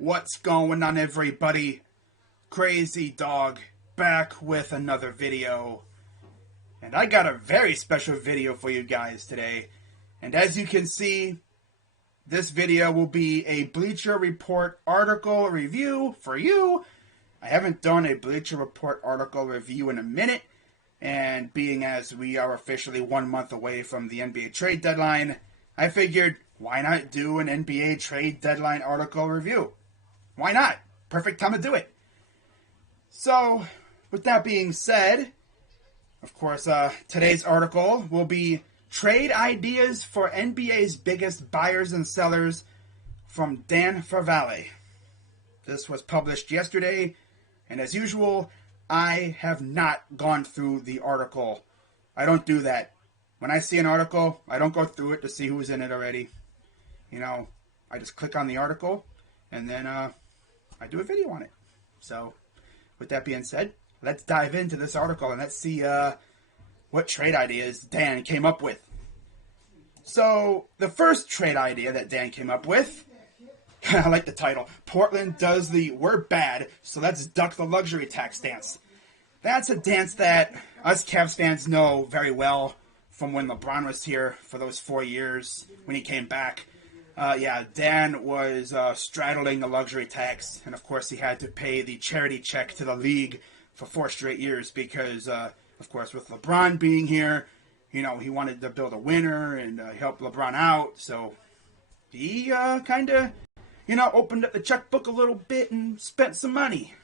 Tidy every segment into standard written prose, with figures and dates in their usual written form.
What's going on, everybody? Crazy Dog back with another video. And I got a very special video for you guys today. And as you can see, this video will be a Bleacher Report article review for you. I haven't done a Bleacher Report article review in a minute. And being as we are officially 1 month away from the NBA trade deadline, I figured, why not do an NBA trade deadline article review? Why not? Perfect time to do it. So, with that being said, of course, today's article will be trade ideas for NBA's biggest buyers and sellers from Dan Favale. This was published yesterday, and as usual, I have not gone through the article. I don't do that. When I see an article, I don't go through it to see who's in it already. You know, I just click on the article, and then I do a video on it. So, with that being said, let's dive into this article and let's see what trade ideas Dan came up with. So, the first trade idea that Dan came up with, I like the title, Portland does the we're bad, so let's duck the luxury tax dance. That's a dance that us Cavs fans know very well from when LeBron was here for those 4 years when he came back. Dan was straddling the luxury tax, and of course he had to pay the charity check to the league for 4 straight years because, of course, with LeBron being here, you know, he wanted to build a winner and help LeBron out, so he kind of, you know, opened up the checkbook a little bit and spent some money.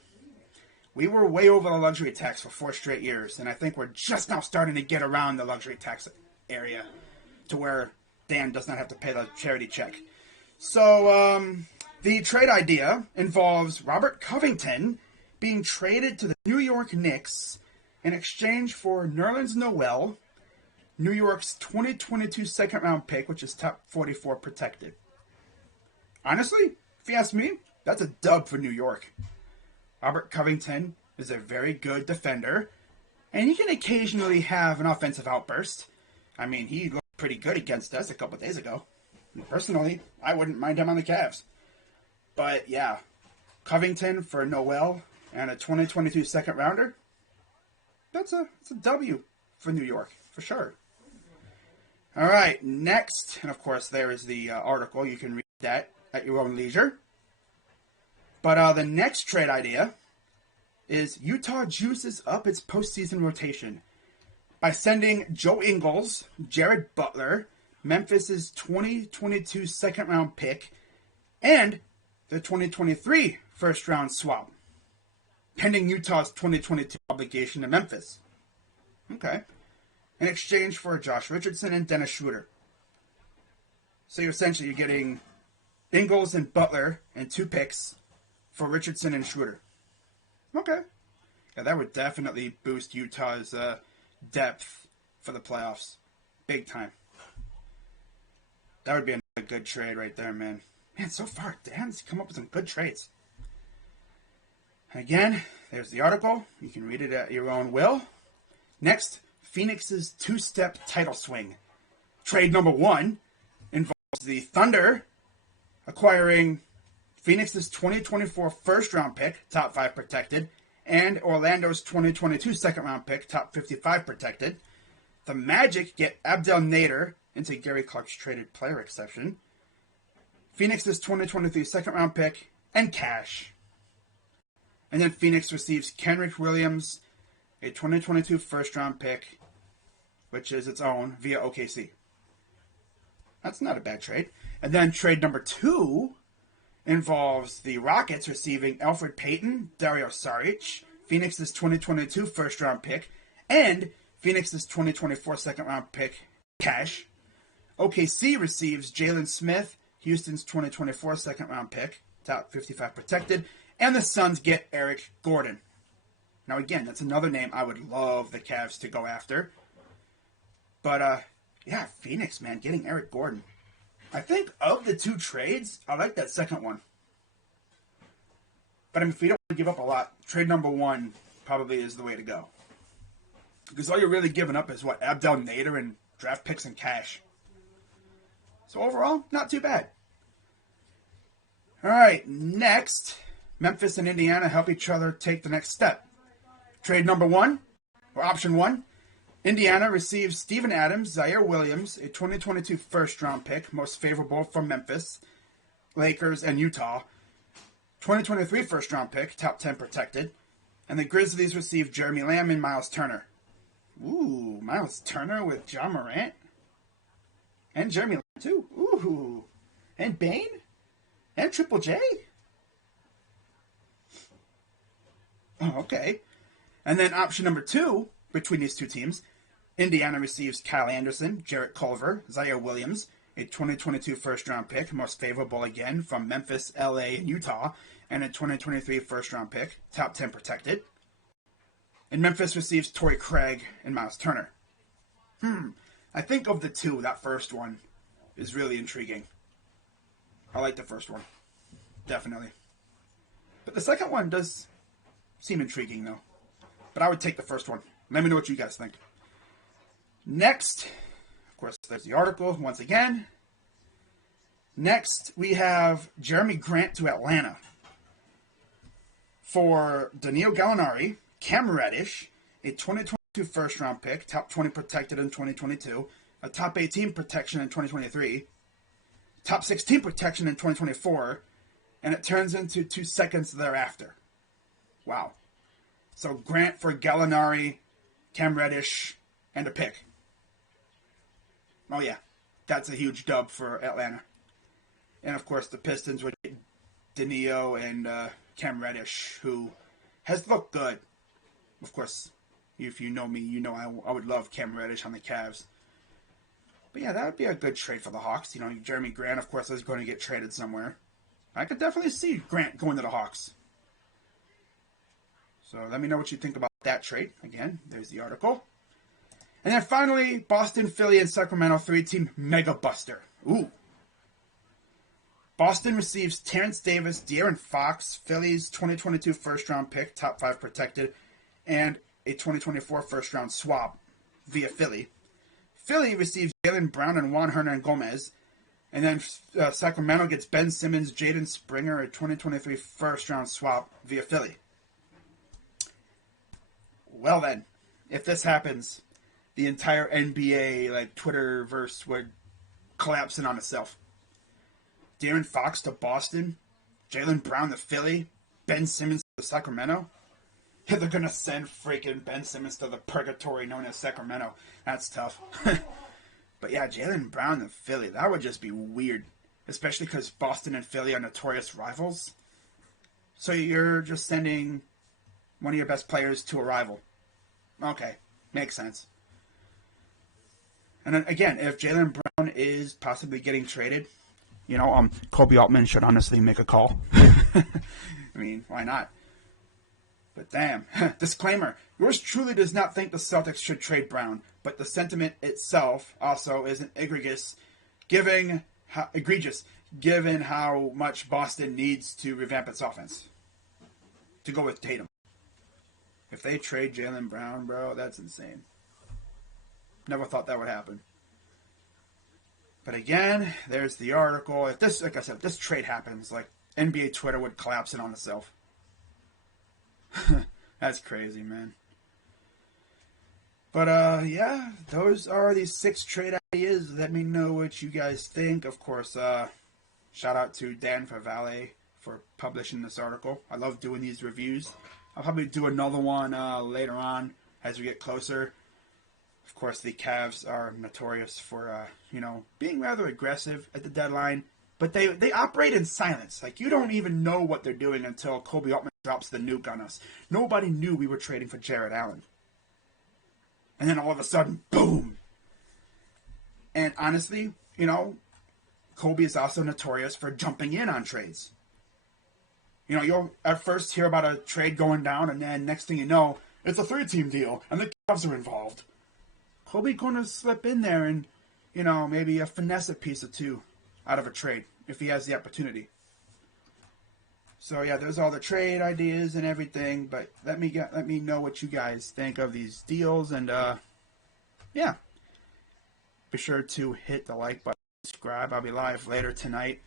We were way over the luxury tax for 4 straight years, and I think we're just now starting to get around the luxury tax area to where Dan does not have to pay the charity check. So, the trade idea involves Robert Covington being traded to the New York Knicks in exchange for Nerlens Noel, New York's 2022 second-round pick, which is top 44 protected. Honestly, if you ask me, that's a dub for New York. Robert Covington is a very good defender, and he can occasionally have an offensive outburst. I mean, he looked pretty good against us a couple days ago. And personally, I wouldn't mind him on the Cavs. But yeah, Covington for Noel and a 2022 second rounder, it's a W for New York, for sure. All right, next, and of course there is the article. You can read that at your own leisure. But the next trade idea is Utah juices up its postseason rotation by sending Joe Ingles, Jared Butler, Memphis's 2022 second-round pick, and the 2023 first-round swap, pending Utah's 2022 obligation to Memphis. Okay. In exchange for Josh Richardson and Dennis Schroeder. So you're getting Ingles and Butler and 2 picks for Richardson and Schroeder. Okay. Yeah, that would definitely boost Utah's depth for the playoffs. Big time. That would be another good trade right there, man. Man, so far, Dan's come up with some good trades. Again, there's the article. You can read it at your own will. Next, Phoenix's 2-step title swing. Trade number 1 involves the Thunder acquiring Phoenix's 2024 first-round pick, top 5 protected, and Orlando's 2022 second-round pick, top 55 protected. The Magic get Abdel Nader into Gary Clark's traded player exception. Phoenix's 2023 second-round pick, and cash. And then Phoenix receives Kenrich Williams, a 2022 first-round pick, which is its own, via OKC. That's not a bad trade. And then trade number 2 involves the Rockets receiving Elfrid Payton, Dario Saric, Phoenix's 2022 first-round pick, and Phoenix's 2024 second-round pick, cash. OKC receives Jalen Smith, Houston's 2024 second-round pick, top 55 protected, and the Suns get Eric Gordon. Now again, that's another name I would love the Cavs to go after. But, yeah, Phoenix, man, getting Eric Gordon. I think of the 2 trades, I like that second one. But I mean, if you don't want to give up a lot, trade number 1 probably is the way to go. Because all you're really giving up is, what, Abdel Nader and draft picks and cash. So overall, not too bad. All right, next, Memphis and Indiana help each other take the next step. Trade number one, or option one, Indiana receives Steven Adams, Zaire Williams, a 2022 first-round pick, most favorable from Memphis, Lakers, and Utah. 2023 first-round pick, top 10 protected. And the Grizzlies receive Jeremy Lamb and Miles Turner. Ooh, Miles Turner with Ja Morant? And Jeremy Lamb, too. Ooh. And Bane? And Triple J? Oh, okay. And then option number two, between these two teams, Indiana receives Kyle Anderson, Jarrett Culver, Zaire Williams, a 2022 first-round pick, most favorable again from Memphis, LA, and Utah, and a 2023 first-round pick, top 10 protected. And Memphis receives Torrey Craig and Miles Turner. I think of the two, that first one is really intriguing. I like the first one. Definitely. But the second one does seem intriguing, though. But I would take the first one. Let me know what you guys think. Next, of course, there's the article once again. Next, we have Jeremy Grant to Atlanta for Danilo Gallinari, Cam Reddish, a 2022 first-round pick, top 20 protected in 2022, a top 18 protection in 2023, top 16 protection in 2024, and it turns into 2 seconds thereafter. Wow. So Grant for Gallinari, Cam Reddish, and a pick. Oh yeah, that's a huge dub for Atlanta. And of course the Pistons would get Danilo and Cam Reddish, who has looked good. Of course, if you know me, you know I would love Cam Reddish on the Cavs. But yeah, that would be a good trade for the Hawks. You know, Jeremy Grant, of course, is going to get traded somewhere. I could definitely see Grant going to the Hawks. So let me know what you think about that trade. Again, there's the article. And then finally, Boston, Philly, and Sacramento 3-team Mega Buster. Ooh. Boston receives Terrence Davis, De'Aaron Fox, Philly's 2022 first-round pick, top 5 protected, and a 2024 first-round swap via Philly. Philly receives Jaylen Brown and Juan Hernangomez. And then Sacramento gets Ben Simmons, Jaden Springer, a 2023 first-round swap via Philly. Well then, if this happens, the entire NBA Twitterverse would collapse in on itself. De'Aaron Fox to Boston, Jaylen Brown to Philly, Ben Simmons to Sacramento. Yeah, they're gonna send freaking Ben Simmons to the purgatory known as Sacramento. That's tough. But yeah, Jaylen Brown to Philly, that would just be weird, especially because Boston and Philly are notorious rivals. So you're just sending one of your best players to a rival. Okay, makes sense. And then again, if Jaylen Brown is possibly getting traded, Kobe Altman should honestly make a call. I mean, why not? But damn. Disclaimer. Yours truly does not think the Celtics should trade Brown, but the sentiment itself also isn't egregious, given how much Boston needs to revamp its offense. To go with Tatum. If they trade Jaylen Brown, bro, that's insane. Never thought that would happen. But again, there's the article. If this, like I said, if this trade happens, NBA Twitter would collapse in on itself. That's crazy, man. But yeah, those are the 6 trade ideas. Let me know what you guys think. Of course, shout out to Dan Favale for publishing this article. I love doing these reviews. I'll probably do another one later on as we get closer. Of course, the Cavs are notorious for, being rather aggressive at the deadline. But they operate in silence. You don't even know what they're doing until Kobe Altman drops the nuke on us. Nobody knew we were trading for Jarrett Allen. And then all of a sudden, boom! And honestly, Kobe is also notorious for jumping in on trades. You'll at first hear about a trade going down, and then next thing you know, it's a 3-team deal, and the Cavs are involved. Kobe gonna slip in there and, maybe finesse a piece or two out of a trade if he has the opportunity. So yeah, there's all the trade ideas and everything, but let me know what you guys think of these deals, and yeah. Be sure to hit the like button, subscribe. I'll be live later tonight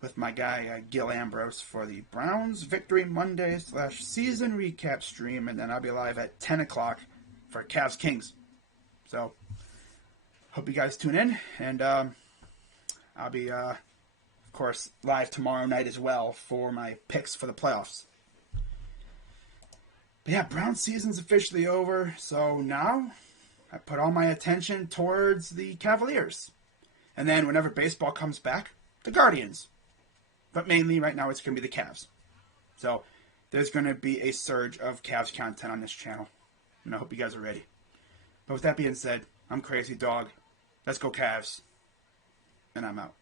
with with my guy Gil Ambrose for the Browns Victory Monday / season recap stream, and then I'll be live at 10 o'clock for Cavs Kings. So, hope you guys tune in, and I'll be, of course, live tomorrow night as well for my picks for the playoffs. But yeah, Browns season's officially over, so now I put all my attention towards the Cavaliers. And then whenever baseball comes back, the Guardians. But mainly right now it's going to be the Cavs. So there's going to be a surge of Cavs content on this channel. And I hope you guys are ready. But with that being said, I'm Crazy Dog. Let's go Cavs. And I'm out.